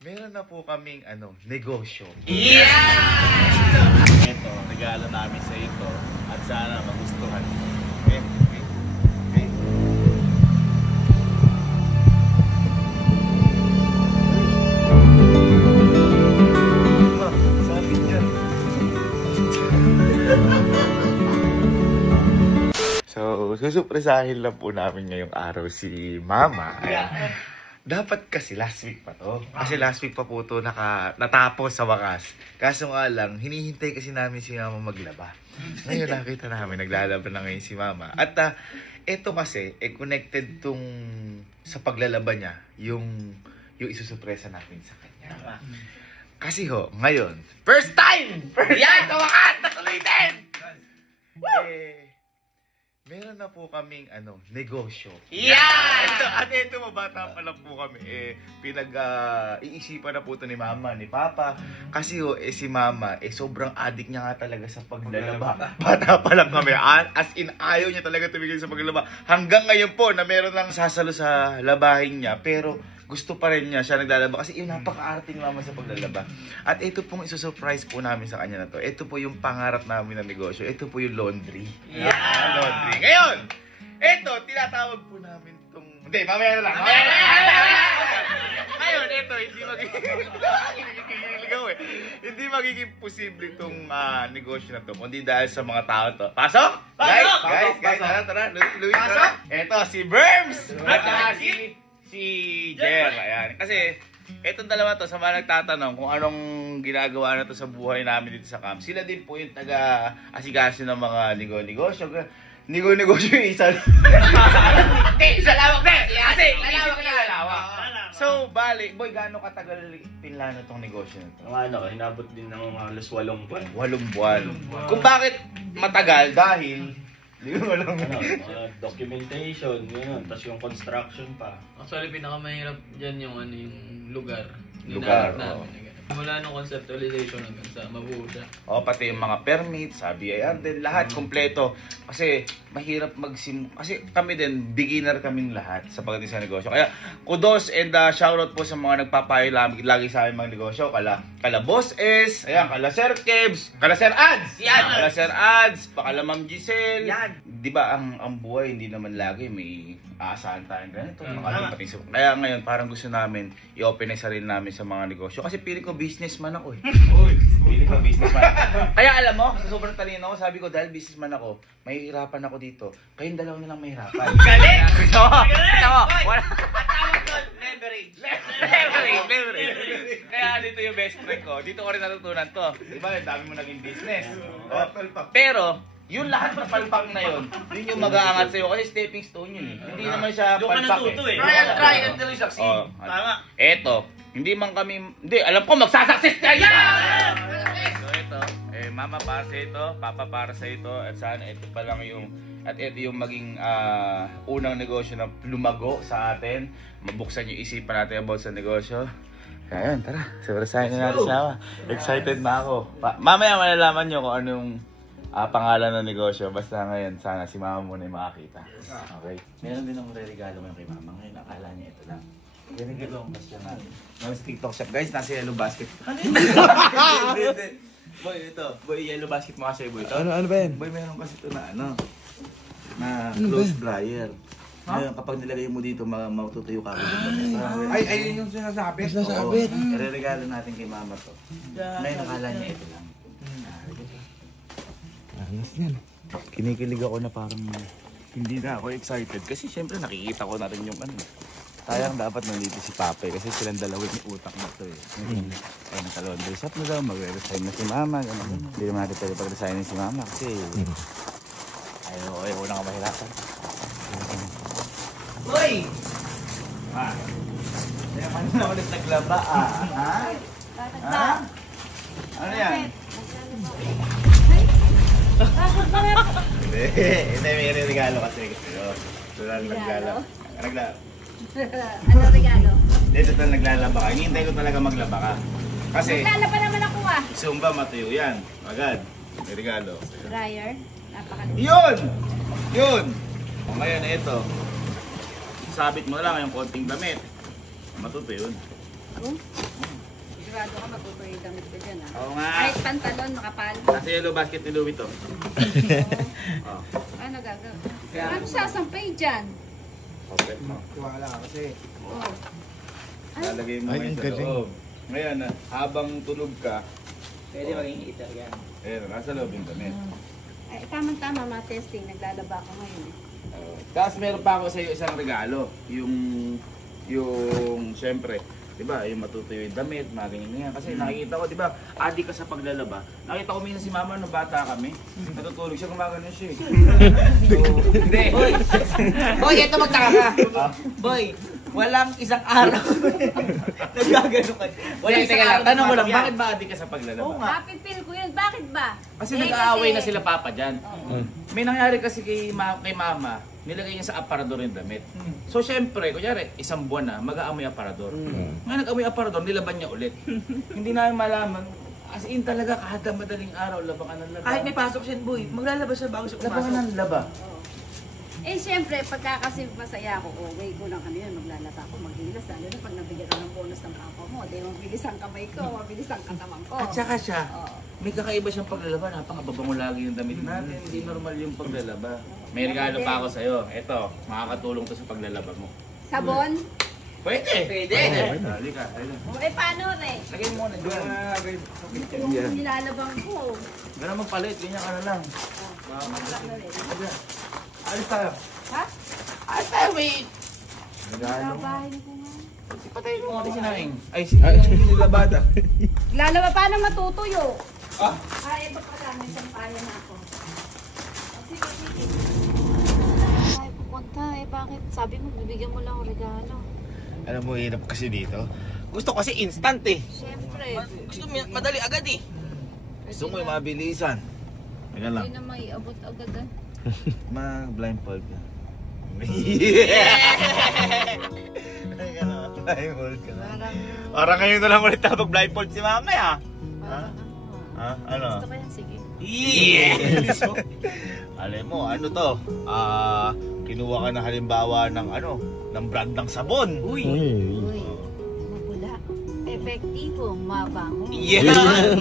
Meron na po kaming negosyo. Yeah! Ito, regalo namin sa ito at sana magustuhan. Okay? Sabit yan. So, susupresahin lang po namin ngayong araw si Mama. Ayan. Dapat kasi last week pa to. Kasi last week pa po to natapos sa wakas. Kaso nga lang, hinihintay kasi namin si Mama maglaba. Ngayon nakita namin, naglalaba na ngayon si Mama. At ito kasi, connected tong sa paglalaba niya, yung isusupresa natin sa kanya. Kasi ngayon, first time! Yan! Sa wakas! Natuloy din! Meron na po kaming negosyo. Yeah! Ito mabata pa lang po kami. Iisipan na po ito ni Mama, ni Papa. Kasi si Mama, sobrang addict niya nga talaga sa paglalaba. Bata pa lang kami. As in, ayaw niya talaga tumigil sa paglalaba. Hanggang ngayon po na meron lang sasalo sa labahin niya. Pero gusto pa rin niya siya naglalaba kasi napaka-arting Mama sa paglalaba. At ito pong isusurprise po namin sa kanya na to. Ito po yung pangarap namin na negosyo. Ito po yung laundry. Yeah! Laundry. Ngayon, ito, tinatawag po namin itong... Hindi, mamaya na lang. Ngayon, ito, hindi magiging posible itong negosyo na to. Kundi dahil sa mga tao to. Pasok! Guys, tara. Luis, tara. Ito, si Berms! At si Jer. Ayan. Kasi, etong dalawa to, sa mga nagtatanong kung anong ginagawa na to sa buhay namin dito sa camp. Sila din po yung taga-asikaso ng mga negosyo. Negosyo yung isa. Isa lawak na! Kasi, lalawak. So, bali, boy, gaano katagal pinlano tong negosyo na to? Hinabot din ng halos 8 buwan. 8 buwan. Kung bakit matagal? Dahil, hindi ko alam. Documentation, yun. Tapos yung construction pa. Actually, pinakamahirap dyan yung lugar. Lugar, namin. Mula nung conceptualization hanggang sa mabuo siya. Pati yung mga permits, BIR din, lahat kompleto. Kasi mahirap kasi kami din, beginner kaming lahat sa pagdating sa negosyo. Kaya kudos and shoutout po sa mga nagpapayo lagi sa aming mga negosyo. Kala Boss S, ayan, kala Sir Kebs, kala Sir Ads. Yan! Kala Sir Ads, kala Ma'am Giselle. Yan! Di ba ang buhay hindi naman lagi may aasahan tayong ganito. Kaya ngayon parang gusto namin i-open ang sarili namin sa mga negosyo. Kasi piling ko businessman ako eh. Piling ko businessman. Kaya alam mo, sa sobrang talino ko, sabi ko dahil businessman ako, mahihirapan ako dito. Kayong dalawa na lang mahirapan. Galing! Ito mo! Wala. Tawag doon, leverage. Kaya dito yung best friend ko. Dito ko rin natutunan to. Diba, dami mo naging business. Pero, yung lahat ng palpak na yun yung mag-aangat sa'yo kasi stepping stone yun eh. Hindi naman siya palpak eh. Try until you succeed. Tama. Eto, hindi man kami, alam ko magsasucceed tayo! So ito, Mama para sa ito, Papa para sa ito, at sana ito pa lang yung, at ito yung maging unang negosyo na lumago sa atin. Mabuksan yung isipan natin about sa negosyo. Kaya yun, tara, sabrasahin na natin sama. Excited na ako. Mamaya malalaman nyo kung anong pangalan ng negosyo. Basta ngayon, sana si Mama muna yung makakita. Okay? Meron din akong regalo mo kay Mama ngayon. Akala niya ito lang. Ganigalo ang basya natin. Mas TikTok shop. Guys, nasa yellow basket. Boy, ito. Boy, yellow basket mo kasi, boy. Ano ba yan? Boy, meron kasi ito na close dryer. Ngayon, kapag nilagay mo dito, matutuyo ka. Ay, ayun yung sinasabit. Sinasabit. Regalo natin kay Mama to. Ngayon, akala niya ito lang. Alas yan. Kinikilig ako na parang hindi na ako excited kasi syempre nakikita ko na rin yung sayang dapat nandito si Papa kasi silang dalawa yung utak na to eh. Ay, naka-laundry shop na daw, mag-resign na si Mama. Hindi naman natin pwede pag-resignin si Mama kasi ayaw na ka mahirapan. Hoy! Kaya man na ulit naglaba ha? Ano yan? Hindi, may regalo kasi gusto ko. Regalo? Ano regalo? Dito talaga naglalaba ka. Hinihintay ko talaga maglaba ka. Kasi maglalaba naman ako Zumba matuyo yan. Agad. May regalo. Dryer. Napakaliit. Yun! Ngayon ito. Sabit mo lang yung konting damit. Matutuyo yun. sigurado ka matutuloy yung damit ko dyan, ah. Oo nga. Kahit pantalon, makapal. Nasa yellow basket ni Louie to. Oh. Ano gagawin? Ano sasampay dyan? Okay mo. Wala kasi. Oh. Lalagay mo Ay, ngayon ang sa galing. loob. Ngayon, habang tulog ka, Pwede maging heater yan. nasa loob yung damit. Ay, tamang-tama mga testing. Naglalaba ako ngayon, eh. Tapos meron pa ako sa iyo isang regalo. Yung syempre, di ba, yung matutuyo yung damit, mga ganyan yan. Kasi nakikita ko, di ba, adik ka sa paglalaba. Nakita ko minsan si mama nung bata kami, natutulog siya, gumagano siya eh. So, hindi. Boy, ito magtaka ka. Boy, walang isang araw. Nagagano ka. Walang isang Teka lang, araw. tanong ko lang, na bakit ba adik ka sa paglalaba? Oo nga. Happy feel ko yun. Bakit ba? Kasi Eh, nag-aaway kasi- na sila papa dyan. May nangyari kasi kay mama, nilagay niya sa aparador yung damit. So syempre, kunyari, isang buwan na, mag-aamoy aparador. Ngayon nag-amoy aparador, nilaban niya ulit. Hindi namin malaman. As in talaga, kada madaling araw, labangan ng laba. Kahit may pasok siya, boy, maglalabas siya bago siya Labangan pumasok. ng laba. Eh, siyempre, pagka kasi masaya ako, okay ko lang kami yun, maglalaba ako, maghilas. Lalo na pag nabigyan ka ng bonus ng papa mo, di mabilis ang kamay ko, mabilis ang katawan ko. At saka siya, Oo. may kakaiba siyang paglalaba. Napakababango lagi yung damit natin. Hindi normal yung paglalaba. May regalo pa ako sa'yo. Ito, makakatulong to sa paglalaba mo. Sabon? Pwede! Pwede. Halika, halika. O, eh, paano rin? Lagay mo muna dyan. Yung nilalabang ko. Ganun magpalit, ganyan ka na lang. Ano rin? Alis tayo. Ha? Alis tayo, wait! Regalo mo. Babahin ko nga. Patayin mo kasi si Naing. Ay, si Naing nilabada. Lalaba, paano matutuyo? Ah, ito pa lang, may sampayan ako. Sige, sige. Ay, pupunta eh. Bakit? Sabi mo, bibigyan mo lang ako regalo. Alam mo, hirap kasi dito. Gusto kasi instant eh. Siyempre. Gusto mo, madali agad eh. Gusto mo yung mabilisan. Teka lang. Hindi na may abot agad ah. Mag-blindfold ka. Teka lang, blindfold ka na. Parang ngayon na lang ulit tapos blindfold si mama ha? Ha? Ha? Ano? Gusto ko yan, sige. Yes! Alam mo, ano to? Kinuha ka na halimbawa ng ano, ng brand ng sabon. Uy. Uy, mabula. Epektibo, mabango. Yeah!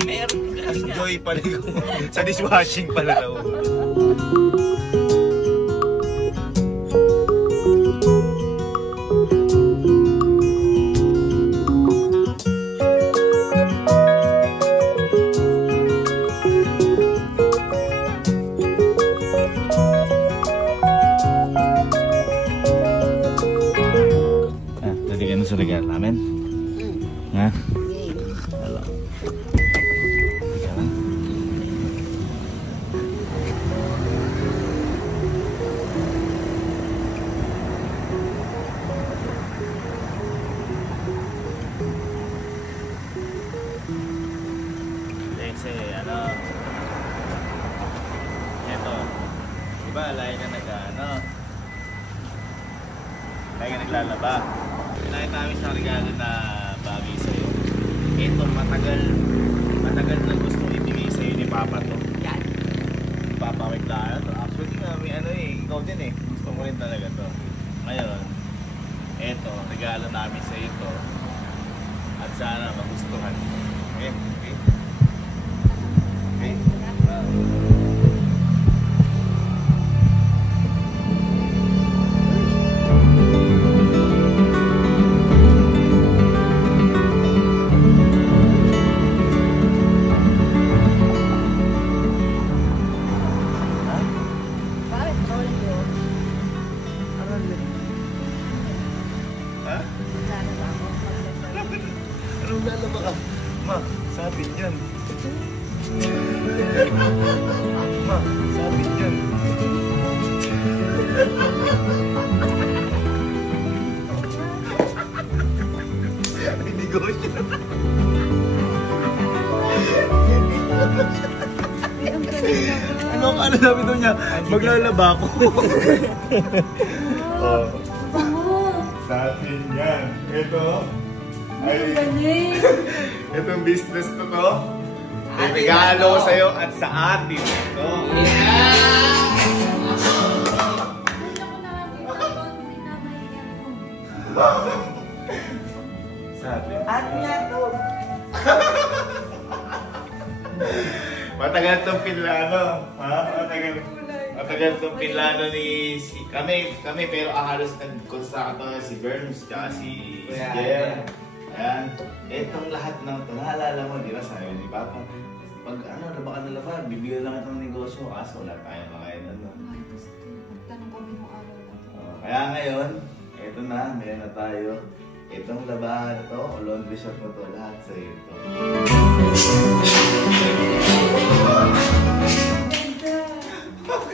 Meron ka. Enjoy pala yung sa dishwashing pala daw. Tadi kan sa regalo namin. Ha? Wala. Teka lang. Kasi ano, eto, diba lagi ka lagi ka naglalaba. Pinakita namin sa regalo na bagay sa'yo. Ito, matagal na gusto ibigay sa'yo ni Papa to. Yan. Papa, may plano to. Actually nga, may ano eh, ikaw din eh. Gusto mo rin talaga to. Ngayon, eto, regalo namin sa'yo to. At sana magustuhan. Okay? Okay? Okay? Bakit? Rolling yun. Ha? Lalaba ako. Magsasabi. Anong lalaba ka? Ma, sabi niyan. Ma, sabi niyan. Hindi ko siya. Ang galing naman. Ano ang ano sabi doon niya? Maglalaba ako. Oh. Sa atin yan. Ito. Ay, itong business na to. May regalo sa'yo at sa atin. Ito. Sa atin. Ano yan to? Matagal tong pinlano. Ha? Matagal tong pinlano ni... Kami pero halos nag-construct si Berms tsaka si Jer. Ayan. Itong lahat ng ito, naalala mo, di ba sabi ni Papa? Pag laba ka na laba, bibigyan lang itong negosyo. Kaso wala tayong mga yun. Tanong kami nung araw na to. Kaya ngayon, ito na, meron na tayo. Itong labahan na to, o laundry shop na to, lahat sa ito.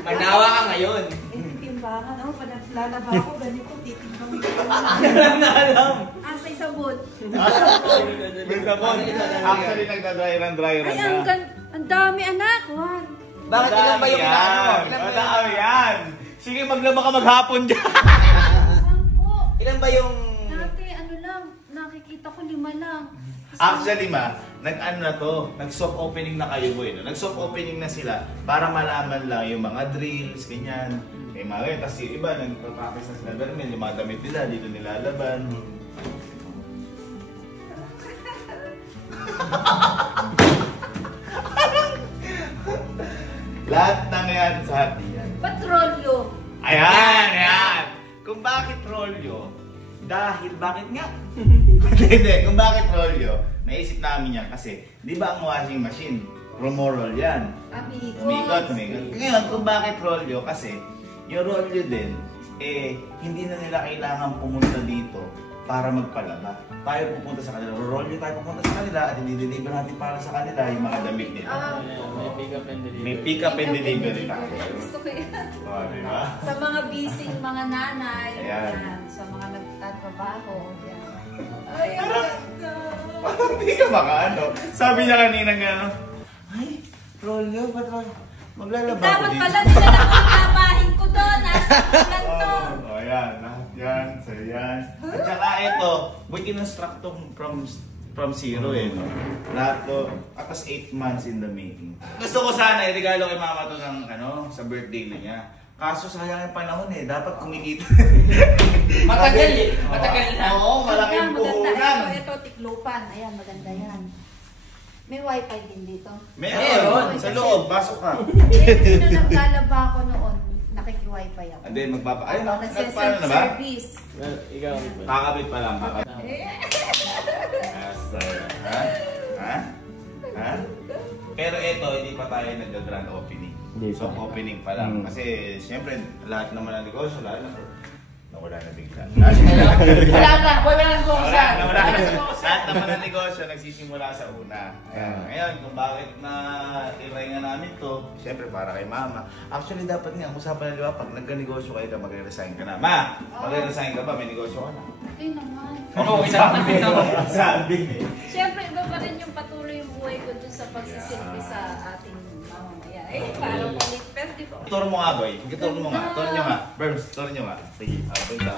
Manawa ka ngayon. Timbangan, pag naglalaba ako, ganito, titignan mo yung Alam. Asa yung sabot. May sabon. Actually, nagda-dry run Ay, na. ang dami anak, Juan. Bakit ilan ba yung Madami yan. Sige, maglaba ka maghapon dyan. Sampo. Ilan ba yung... Dati, ano lang, nakikita ko 5 lang. Actually, nag-ano na to, nag-soft opening na kayo, boy. No? Nag-soft opening na sila para malaman lang yung mga drills, ganyan. May mga ganyan. Tapos yung iba, nagpapakis na sila vermin, yung mga damit nila, dito nilalaban. Lahat ng yan sa hati yan. Patrolyo. Ayan! Kung bakit rolyo, dahil bakit nga? Hindi, kung bakit rolyo, naisip namin yan kasi, di ba ang washing machine, rumorol yan. Umikot. Ngayon, kung bakit rolyo, kasi yung rolyo din, hindi na nila kailangan pumunta dito para magpalaba. Tayo pupunta sa kanila, rolyo tayo pupunta sa kanila at hindi-deliver natin para sa kanila yung mga damit nila. May pick up and delivery. May pick up and delivery tayo. Gusto ko yan. O, di ba? Sa mga busy mga nanay, Ayan. yan. Sa mga nagtatrabaho, yan. Ay, ang ganda. Hindi ka makaano. Sabi niya kanina gano'n, ay, rolyo, ba't maglalaba ko Dapat dito? pala nila lang ang labahin ko doon. Nasa ganito. Oh, ayan. Lahat yan. So, yan. At saka ito, we construct to from zero no? Lahat to, atas 8 months in the making. Gusto ko sana, regalo kay mama to ng, sa birthday na niya. Kaso sayang yung panahon dapat kumikita. Matagal Matagal na. Oo, malaking puhunan. Ito, tiklupan. Ayan, maganda yan. May wifi din dito. Meron. Sa loob, pasok ka. Sino naglalaba ko noon, nakiki-wifi ako. And then ay, nagpaano na ba? Nagse-self-service. Well, ikaw. Kakabit pa lang. Ha? Pero ito, hindi pa tayo nag-grand opening. So, opening pa lang. Kasi, siyempre, lahat naman ng negosyo, lahat nawala na bigla. Wala na. Wala na kung saan. Nawala na. Lahat naman ng negosyo, nagsisimula sa una. Ayan. Ngayon, kung bakit na i-try nga namin to, siyempre para kay mama. Actually, dapat nga, usapan na, di ba, pag nagka-negosyo kayo ka, mag-resign ka na. Ma, mag-resign ka ba? May negosyo ka na. Hindi naman. Sabi. Siyempre, iba pa rin yung patuloy yung buhay ko dun sa pagsisilbi sa ating mamamaya. Parang balik. Pero di ba? Turo mo nga, boy. Turo mo nga. Turo nyo nga. Berms, turo nyo nga. Sige, punta.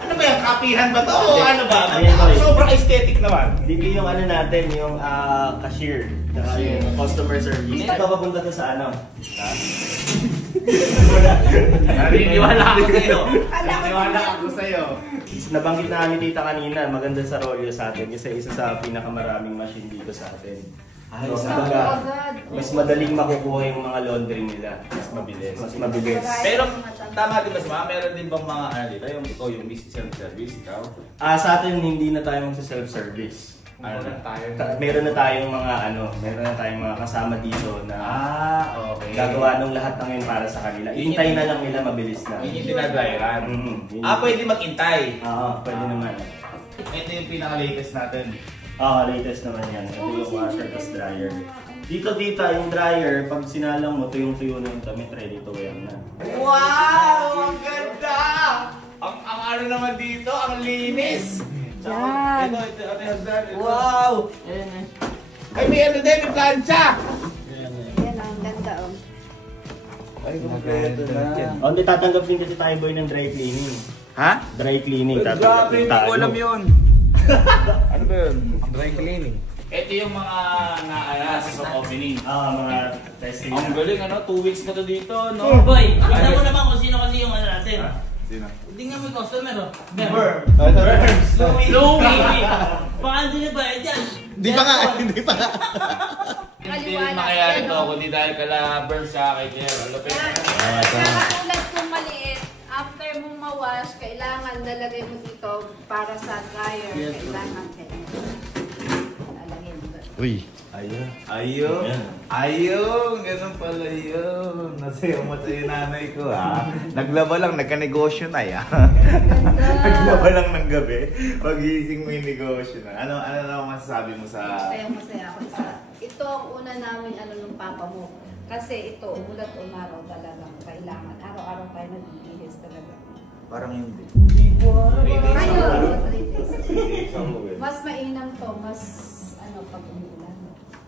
Ano ba yung kapihan ba to? O ano ba? Sobrang aesthetic naman. Dito yung natin, yung cashier, saka yung customer service. Ito papunta to sa Naniniwala ako sa'yo. Naniniwala ako sa'yo. Nabanggit na ni Tita kanina, maganda sa rolyo sa atin kasi isa sa pinakamaraming machine dito sa atin. Ay, Mas madaling makukuha yung mga laundry nila. Mas mabilis. Pero tama din ba si Mama? Meron din bang mga dito? Yung ikaw, yung self-service, ikaw? Sa atin hindi na tayo magsa-self-service. Meron na tayong mga kasama dito na okay. gagawa ng lahat ng yun para sa kanila. Iintay na lang nila, mabilis na. Yun yung dinadryan. Pwede mag-intay. Pwede naman. Ito yung pinaka-latest natin. Latest naman yan. Ito yung washer plus dryer. Dito, tita, yung dryer, pag sinalang mo, tuyo na yung damit, ready to wear na. Wow! Ang ganda! Ang ano naman dito, ang linis! Yan! Ito. Wow! Ay, may ano din, may plancha! Yan ang ganda Ay, kumpleto na. Hindi, tatanggap din kasi tayo boy ng dry cleaning. Ha? Dry cleaning. Grabe, hindi ko alam yun. Ano ba yun? Dry cleaning. Ito yung mga sa opening. Mga testing Ang na. galing, 2 weeks na to dito, no? Boy, tignan mo naman kung sino kasi yung natin. Sino? Tingnan mo yung customer, Louis! Louis! Baka hindi na ba yan? Hindi pa nga. Hindi rin makayari to, kundi dahil kala burn sa akin. Lupit. Nakatulad kung maliit, after mong mawash, kailangan lalagay mo dito para sa dryer. Kailangan lalagay mo dito. Uy. Ayun, ganun pala yun. Nasayaw mo sa'yo nanay ko ha. Naglaba lang, nagka-negosyo na ya. Naglaba lang ng gabi, pagising mo yung negosyo na. Ano na masasabi mo sa... Masaya ako sa... Ito ang una namin nung papa mo. Kasi ito, umulat umaraw talagang kailangan. Araw-araw tayo nag-ihis talaga. Parang hindi. Ayun, 3 days. Mas mainam to, mas pag umulan.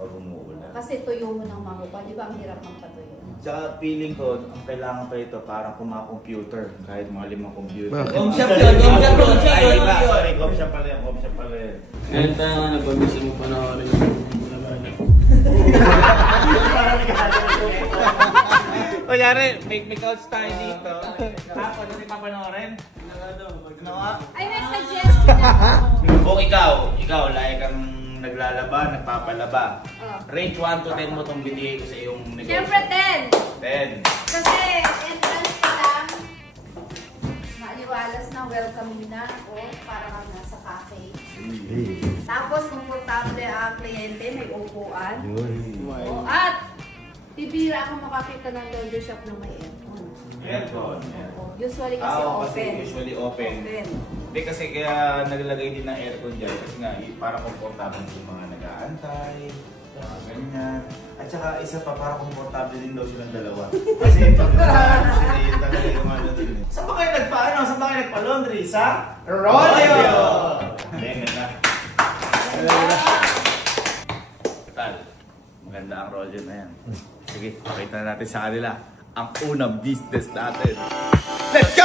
Pag umuulan. Kasi tuyo mo ng makupa, di ba ang hirap ng patuyo? Tsaka feeling ko, ang kailangan pa ito, parang computer. Kahit mga 5 computer. Home shop yun, home shop yun. Ay, iba. Sorry, home shop pala yun. Ngayon tayo nga nagpabisi mo pa na ako rin. Kunyari, may couch tayo dito. Tapos, hindi papanoorin. Ano nga? Ay, may suggestion ako. Kung ikaw, like kang naglalaba, nagpapalaba. Rate 1 to 10 mo itong binigay ko sa iyong negosyo. Siyempre 10. 10. Kasi entrance ka lang, maaliwalas na, welcoming na ako, para kang nasa cafe. Tapos, komportable ang kliyente, may upuan. At, bibira ako makakita ng laundry shop na may aircon. Aircon. Usually kasi open. Usually open. Hindi kasi kaya naglagay din ng aircon dyan kasi nga para komportable yung mga nag-aantay, mga ganyan. At saka isa pa, para komportable din daw silang dalawa. Kasi pag yun talaga yung ano din. Saan ba kayo nagpa-laundry? Sa Rolyo! Ayan na. Tal, maganda ang Rolyo na yan. Sige, pakita na natin sa kanila ang unang business natin. Let's go!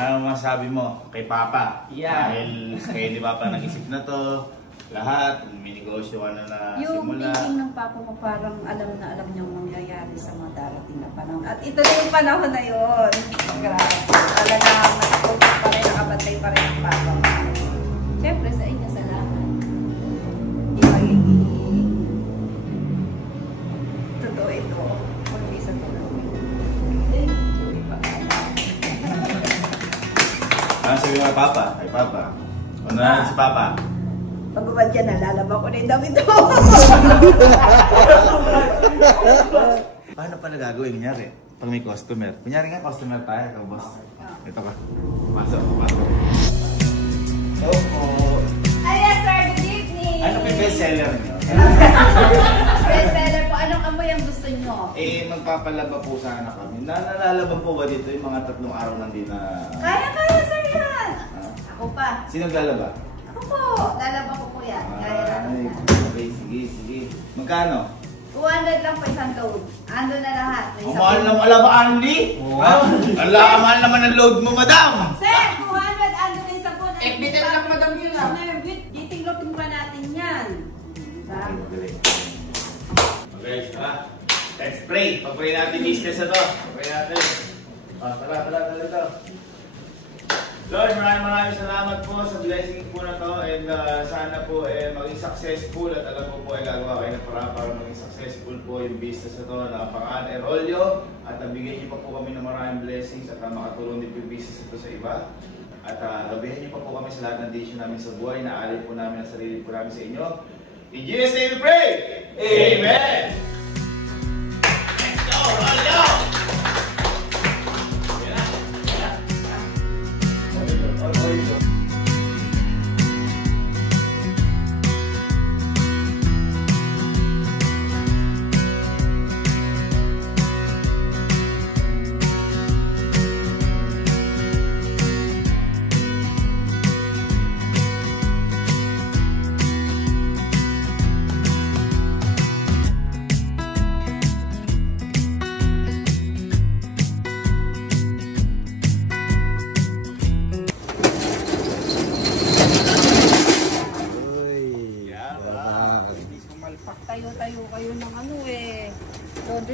Ano masabi mo kay Papa? Yeah. Dahil kayo ni Papa nag-isip na to, lahat, may negosyo ka na Yung simula. thinking ng papa ko parang alam niyang mangyayari sa mga darating na panahon. At ito na yung panahon na yun. Grabe. Talagang nag-focus pa rin, nakabantay pa rin ang papa ko. Siyempre sa inyo, salamat. Hindi magiging totoo ito. Kung hindi sa tulong. Ano sabi mo kay Papa? Kay Papa? Ano na si Papa? Pag umad yan, nalalaba ko na yung damit ko. Paano pala gagawin? Kunyari, pag may customer. Kunyari nga, customer tayo, ikaw boss. Ito ka. Pasok. Opo. Ay, yes sir, good evening. Ano pa yung bestseller niyo? Bestseller po, anong amoy ang gusto nyo? Magpapalaba po sana kami. Nalalaban po ba dito yung mga 3 araw nandito na... Kaya sir yan. Ako pa. Sino naglalaba? Ako po. Lalaba ko po yan. Kaya Ay, okay, sige. Magkano? 200 lang po isang load. Ando na lahat. May Ang isang mahal load. naman alam ba, Andy? Ang mahal naman ang load mo, madam! Sir, 200 ando na isang load. Bitin lang madam yun ah. Ditinglotin pa natin yan. Diba? Okay, tara. Let's pray. Pag-pray natin business na to. Pag-pray natin. Tara dito. Lord, maraming salamat po sa blessing po na to and sana po maging successful at alam ko po ay gagawa kayo na para maging successful po yung business na to na pangalan Rolyo at nabigyan niyo pa po kami ng maraming blessings at makatulong din po yung business na to sa iba at gabihan niyo pa po kami sa lahat ng decision namin sa buhay na alin po namin ang sarili po namin sa inyo. In Jesus' name we pray! Amen! Let's go, Rolyo!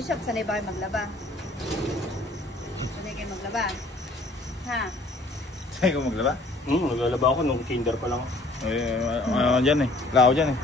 shop, sanay ba kayo maglaba? Sanay kayo maglaba? Ha? Saan ko maglaba? Naglalaba ako nung kinder pa lang. Dyan eh. Lao dyan eh.